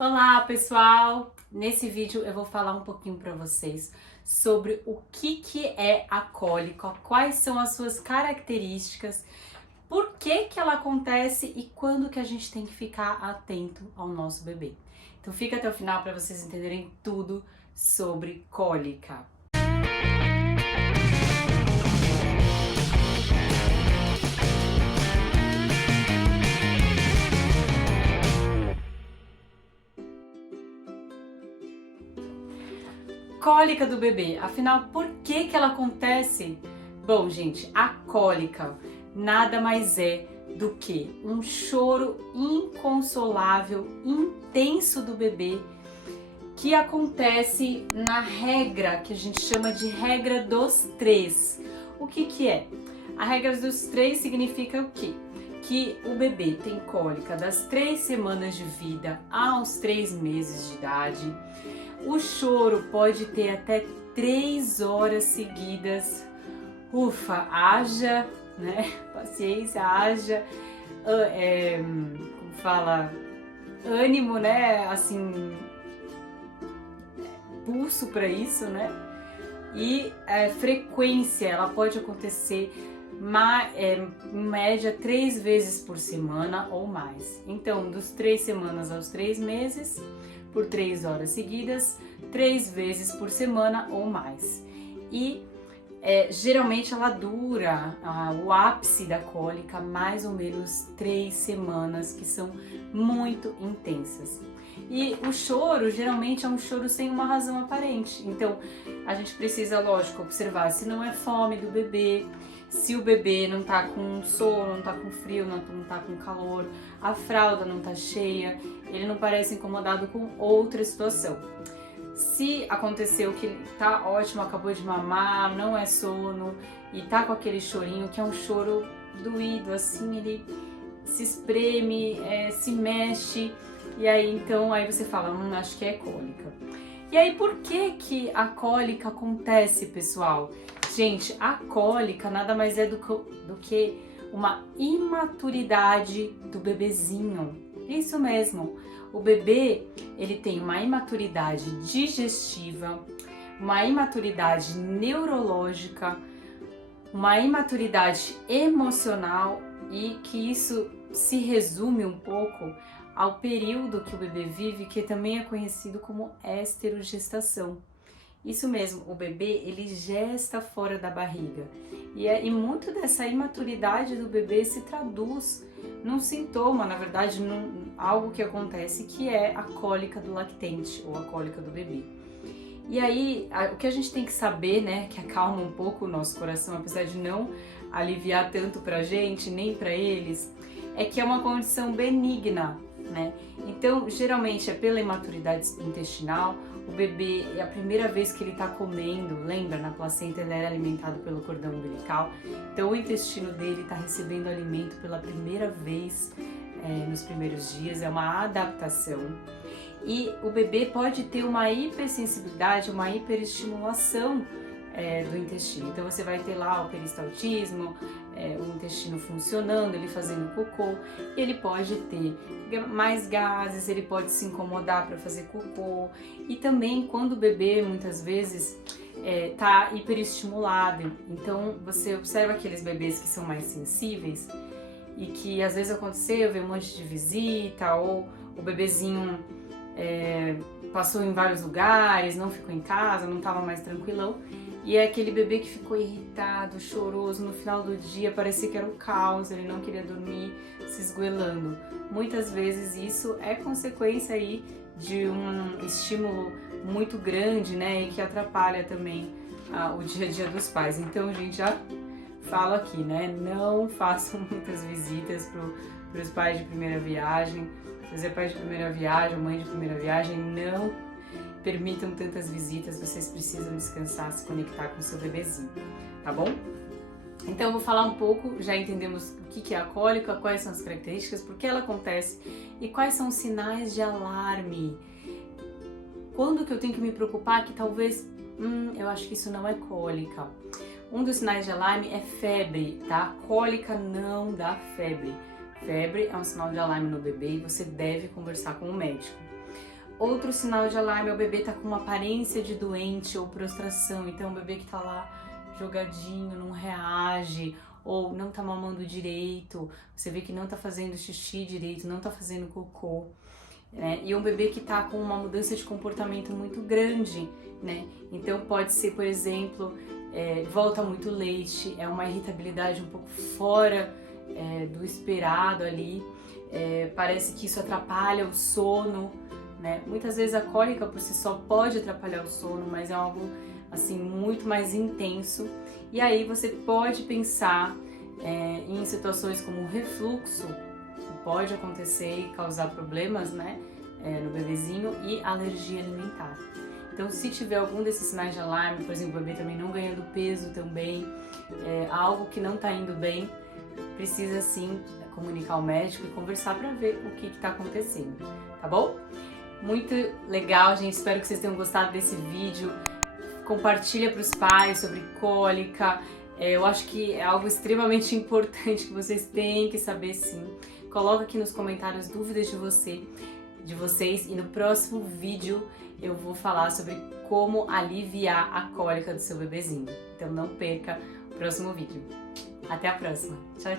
Olá, pessoal! Nesse vídeo eu vou falar um pouquinho para vocês sobre o que é a cólica, quais são as suas características, por que ela acontece e quando que a gente tem que ficar atento ao nosso bebê. Então fica até o final para vocês entenderem tudo sobre cólica. Cólica do bebê, afinal, por que ela acontece? Bom, gente, a cólica nada mais é do que um choro inconsolável, intenso do bebê, que acontece na regra que a gente chama de regra dos três. O que é? A regra dos três significa o quê? Que o bebê tem cólica das 3 semanas de vida aos 3 meses de idade. O choro pode ter até 3 horas seguidas. Ufa, haja, né? Paciência, haja, como fala, ânimo, né? Assim, pulso para isso, né? E frequência, ela pode acontecer em média 3 vezes por semana ou mais. Então, dos 3 semanas aos 3 meses, por 3 horas seguidas, 3 vezes por semana ou mais. E geralmente ela dura o ápice da cólica mais ou menos 3 semanas, que são muito intensas. E o choro geralmente é um choro sem uma razão aparente. Então a gente precisa, lógico, observar se não é fome do bebê, se o bebê não tá com sono, não tá com frio, não tá com calor, a fralda não tá cheia, ele não parece incomodado com outra situação. Se aconteceu que tá ótimo, acabou de mamar, não é sono e tá com aquele chorinho que é um choro doído, assim, ele se espreme, se mexe, e aí então aí você fala, acho que é cólica. E aí por que a cólica acontece, pessoal? Gente, a cólica nada mais é do que uma imaturidade do bebezinho. Isso mesmo. O bebê, ele tem uma imaturidade digestiva, uma imaturidade neurológica, uma imaturidade emocional, e que isso se resume um pouco ao período que o bebê vive, que também é conhecido como esterogestação. Isso mesmo, o bebê, ele gesta fora da barriga. E muito dessa imaturidade do bebê se traduz num sintoma, na verdade, algo que acontece, que é a cólica do lactente ou a cólica do bebê. E aí, o que a gente tem que saber, né, que acalma um pouco o nosso coração, apesar de não aliviar tanto pra gente, nem pra eles, é que é uma condição benigna, né? Então, geralmente é pela imaturidade intestinal. O bebê, é a primeira vez que ele está comendo, lembra? Na placenta ele era alimentado pelo cordão umbilical, então o intestino dele está recebendo alimento pela primeira vez nos primeiros dias, é uma adaptação. E o bebê pode ter uma hipersensibilidade, uma hiperestimulação do intestino. Então você vai ter lá o peristaltismo, o intestino funcionando, ele fazendo cocô, e ele pode ter mais gases, ele pode se incomodar para fazer cocô, e também quando o bebê muitas vezes tá hiperestimulado. Então você observa aqueles bebês que são mais sensíveis e que às vezes aconteceu, veio um monte de visita, ou o bebezinho passou em vários lugares, não ficou em casa, não estava mais tranquilão. E é aquele bebê que ficou irritado, choroso, no final do dia parecia que era um caos, ele não queria dormir, se esgoelando. Muitas vezes isso é consequência aí de um estímulo muito grande, né, e que atrapalha também o dia a dia dos pais. Então, a gente já fala aqui, né, não façam muitas visitas para os pais de primeira viagem. Se você é pai de primeira viagem ou mãe de primeira viagem, não permitam tantas visitas, vocês precisam descansar, se conectar com o seu bebezinho, tá bom? Então eu vou falar um pouco, já entendemos o que é a cólica, quais são as características, por que ela acontece e quais são os sinais de alarme. Quando que eu tenho que me preocupar que talvez, eu acho que isso não é cólica. Um dos sinais de alarme é febre, tá? Cólica não dá febre. Febre é um sinal de alarme no bebê e você deve conversar com o médico. Outro sinal de alarme é o bebê tá com uma aparência de doente ou prostração, então o bebê que tá lá jogadinho, não reage, ou não tá mamando direito, você vê que não tá fazendo xixi direito, não tá fazendo cocô, né? E um bebê que tá com uma mudança de comportamento muito grande, né? Então pode ser, por exemplo, volta muito leite, é uma irritabilidade um pouco fora do esperado ali, parece que isso atrapalha o sono, né? Muitas vezes a cólica por si só pode atrapalhar o sono, mas é algo assim muito mais intenso. E aí você pode pensar em situações como refluxo, que pode acontecer e causar problemas, né, no bebezinho, e alergia alimentar. Então, se tiver algum desses sinais de alarme, por exemplo, o bebê também não ganhando peso também, algo que não está indo bem, precisa sim comunicar ao médico e conversar para ver o que está acontecendo, tá bom? Muito legal, gente. Espero que vocês tenham gostado desse vídeo. Compartilha para os pais sobre cólica. Eu acho que é algo extremamente importante que vocês têm que saber sim. Coloca aqui nos comentários dúvidas de vocês e no próximo vídeo eu vou falar sobre como aliviar a cólica do seu bebezinho. Então não perca o próximo vídeo. Até a próxima. Tchau, tchau.